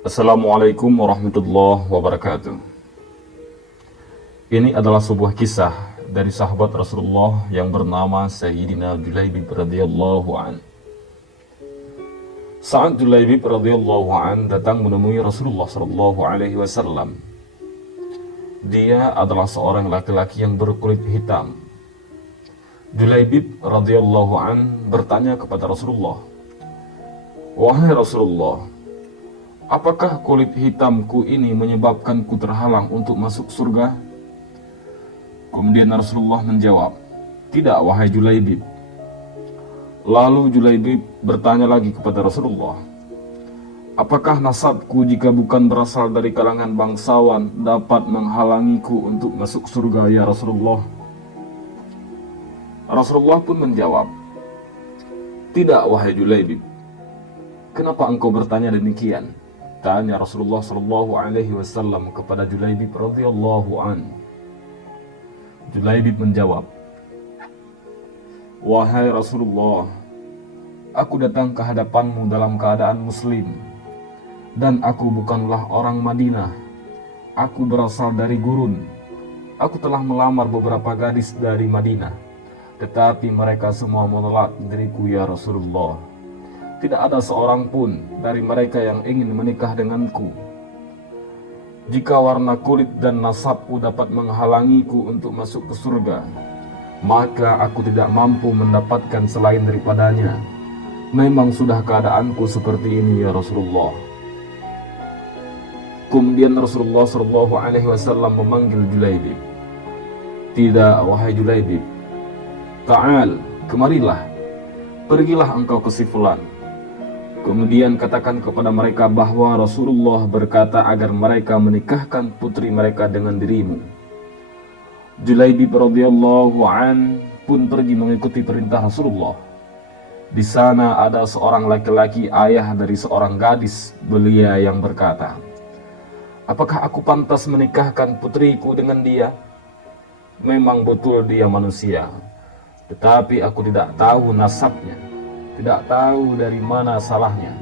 Assalamualaikum warahmatullahi wabarakatuh. Ini adalah sebuah kisah dari sahabat Rasulullah yang bernama Sayyidina Julaibib radhiyallahu an. Saat Julaibib radhiyallahu an datang menemui Rasulullah sallallahu alaihi wasallam. Dia adalah seorang laki-laki yang berkulit hitam. Julaibib radhiyallahu an bertanya kepada Rasulullah, "Wahai Rasulullah, apakah kulit hitamku ini menyebabkanku terhalang untuk masuk surga?" Kemudian Rasulullah menjawab, "Tidak, wahai Julaibib." Lalu Julaibib bertanya lagi kepada Rasulullah, "Apakah nasabku jika bukan berasal dari kalangan bangsawan dapat menghalangiku untuk masuk surga ya Rasulullah?" Rasulullah pun menjawab, "Tidak, wahai Julaibib." "Kenapa engkau bertanya demikian?" tanya Rasulullah sallallahu alaihi wasallam kepada Julaibib radhiyallahu an. Julaibib menjawab, "Wahai Rasulullah, aku datang ke hadapanmu dalam keadaan muslim, dan aku bukanlah orang Madinah. Aku berasal dari gurun. Aku telah melamar beberapa gadis dari Madinah, tetapi mereka semua menolak diriku ya Rasulullah. Tidak ada seorang pun dari mereka yang ingin menikah denganku. Jika warna kulit dan nasabku dapat menghalangiku untuk masuk ke surga, maka aku tidak mampu mendapatkan selain daripadanya. Memang sudah keadaanku seperti ini ya Rasulullah." Kemudian Rasulullah SAW memanggil Julaibib. "Tidak, wahai Julaibib. Ta'al, kemarilah. Pergilah engkau ke si fulan. Kemudian katakan kepada mereka bahwa Rasulullah berkata agar mereka menikahkan putri mereka dengan dirimu." Julaibib radhiyallahu an pun pergi mengikuti perintah Rasulullah. Di sana ada seorang laki-laki, ayah dari seorang gadis belia, yang berkata, "Apakah aku pantas menikahkan putriku dengan dia? Memang betul dia manusia, tetapi aku tidak tahu nasabnya, tidak tahu dari mana asalnya,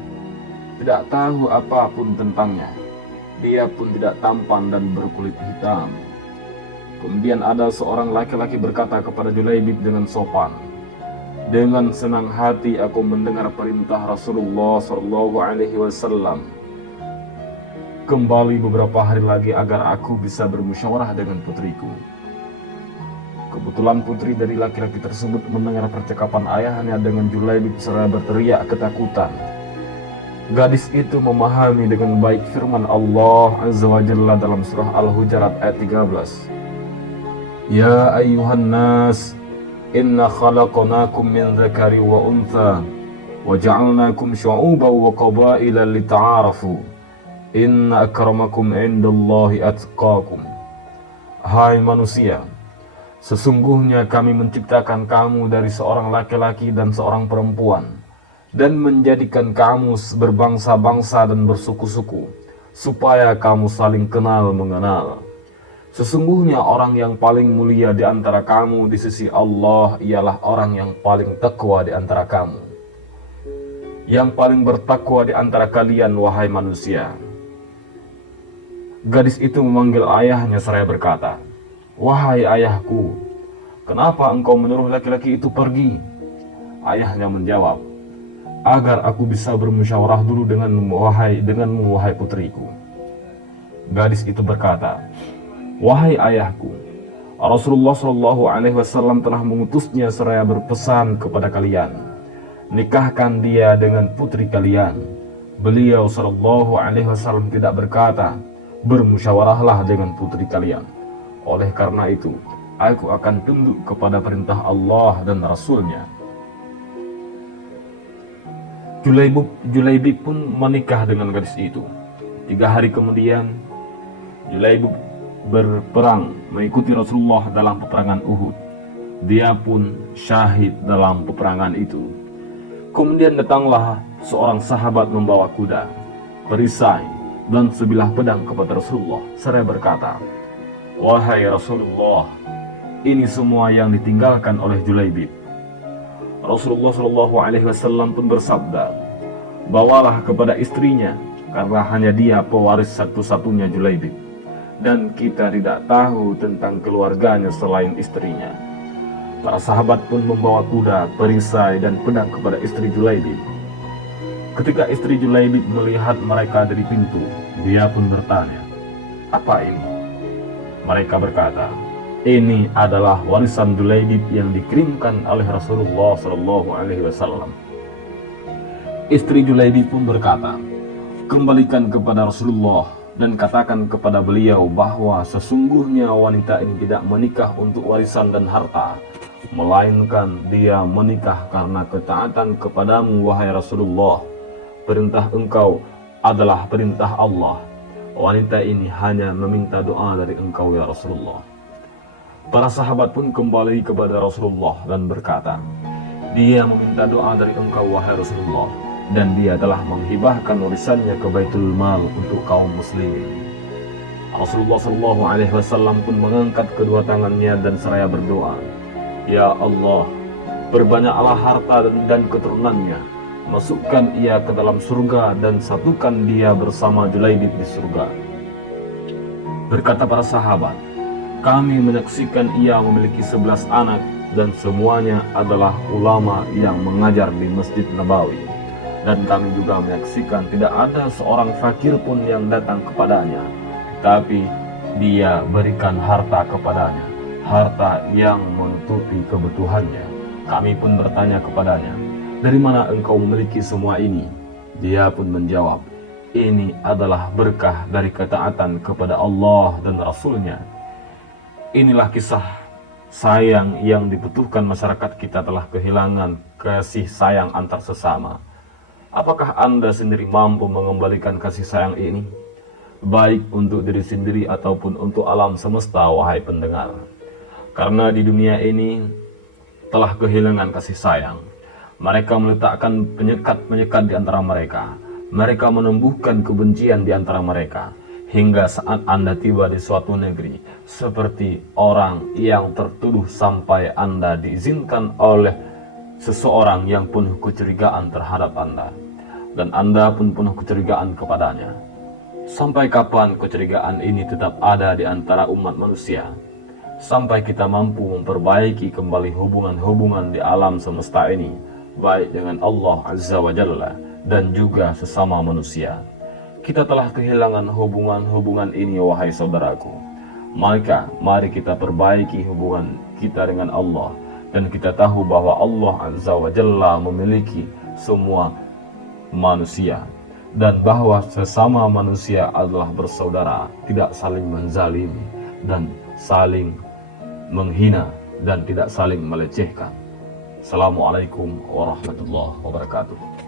tidak tahu apapun tentangnya. Dia pun tidak tampan dan berkulit hitam." Kemudian ada seorang laki-laki berkata kepada Julaibib dengan sopan, "Dengan senang hati aku mendengar perintah Rasulullah SAW. Kembali beberapa hari lagi agar aku bisa bermusyawarah dengan putriku." Kebetulan putri dari laki-laki tersebut mendengar percakapan ayahnya dengan Julaibib seraya berteriak ketakutan. Gadis itu memahami dengan baik firman Allah Azza wa Jalla dalam surah Al-Hujurat ayat 13. "Ya ayyuhan nas, inna khalaqnakum min dzakari wa untha, wa ja'alnakum syu'uban wa qabaila lita'arafu. Inna akramakum indallahi atqakum." Hai manusia, sesungguhnya kami menciptakan kamu dari seorang laki-laki dan seorang perempuan, dan menjadikan kamu berbangsa-bangsa dan bersuku-suku, supaya kamu saling kenal mengenal. Sesungguhnya orang yang paling mulia di antara kamu di sisi Allah ialah orang yang paling takwa di antara kamu. Yang paling bertakwa di antara kalian, wahai manusia. Gadis itu memanggil ayahnya seraya berkata, "Wahai ayahku, kenapa engkau menyuruh laki-laki itu pergi?" Ayahnya menjawab, "Agar aku bisa bermusyawarah dulu denganmu wahai putriku." Gadis itu berkata, "Wahai ayahku, Rasulullah SAW telah mengutusnya seraya berpesan kepada kalian, nikahkan dia dengan putri kalian. Beliau SAW tidak berkata, bermusyawarahlah dengan putri kalian. Oleh karena itu, aku akan tunduk kepada perintah Allah dan Rasulnya." Julaibib pun menikah dengan gadis itu. 3 hari kemudian, Julaibib berperang mengikuti Rasulullah dalam peperangan Uhud. Dia pun syahid dalam peperangan itu. Kemudian datanglah seorang sahabat membawa kuda, perisai, dan sebilah pedang kepada Rasulullah seraya berkata, "Wahai Rasulullah, ini semua yang ditinggalkan oleh Julaibib." Rasulullah SAW pun bersabda, "Bawalah kepada istrinya karena hanya dia pewaris satu-satunya Julaibib, dan kita tidak tahu tentang keluarganya selain istrinya. Para sahabat pun membawa kuda, perisai, dan pedang kepada istri Julaibib. Ketika istri Julaibib melihat mereka dari pintu, dia pun bertanya, "Apa ini?" Mereka berkata, "Ini adalah warisan Julaibib yang dikirimkan oleh Rasulullah SAW." Istri Julaibib pun berkata, "Kembalikan kepada Rasulullah dan katakan kepada beliau bahwa sesungguhnya wanita ini tidak menikah untuk warisan dan harta, melainkan dia menikah karena ketaatan kepadamu, wahai Rasulullah. Perintah engkau adalah perintah Allah. Wanita ini hanya meminta doa dari engkau, ya Rasulullah." Para sahabat pun kembali kepada Rasulullah dan berkata, "Dia meminta doa dari engkau, wahai Rasulullah, dan dia telah menghibahkan warisannya ke Baitul Mal untuk kaum muslimin." Rasulullah SAW pun mengangkat kedua tangannya dan seraya berdoa, "Ya Allah, perbanyaklah harta dan keturunannya, masukkan ia ke dalam surga dan satukan dia bersama Julaibib di surga." Berkata para sahabat, "Kami menyaksikan ia memiliki 11 anak dan semuanya adalah ulama yang mengajar di Masjid Nabawi. Dan kami juga menyaksikan tidak ada seorang fakir pun yang datang kepadanya, tapi dia berikan harta kepadanya, harta yang menutupi kebutuhannya. Kami pun bertanya kepadanya, 'Dari mana engkau memiliki semua ini?' Dia pun menjawab, 'Ini adalah berkah dari ketaatan kepada Allah dan Rasulnya.'" Inilah kisah sayang yang dibutuhkan masyarakat kita telah kehilangan kasih sayang antar sesama. Apakah Anda sendiri mampu mengembalikan kasih sayang ini? Baik untuk diri sendiri ataupun untuk alam semesta, wahai pendengar. Karena di dunia ini telah kehilangan kasih sayang. Mereka meletakkan penyekat-penyekat di antara mereka. Mereka menumbuhkan kebencian di antara mereka. Hingga saat Anda tiba di suatu negeri, seperti orang yang tertuduh sampai Anda diizinkan oleh seseorang yang penuh kecurigaan terhadap Anda. Dan Anda pun penuh kecurigaan kepadanya. Sampai kapan kecurigaan ini tetap ada di antara umat manusia? Sampai kita mampu memperbaiki kembali hubungan-hubungan di alam semesta ini, baik dengan Allah Azza wa Jalla dan juga sesama manusia. Kita telah kehilangan hubungan-hubungan ini, wahai saudaraku. Maka mari kita perbaiki hubungan kita dengan Allah, dan kita tahu bahwa Allah Azza wa Jalla memiliki semua manusia, dan bahwa sesama manusia adalah bersaudara, tidak saling menzalimi dan saling menghina dan tidak saling melecehkan. Assalamualaikum warahmatullahi wabarakatuh.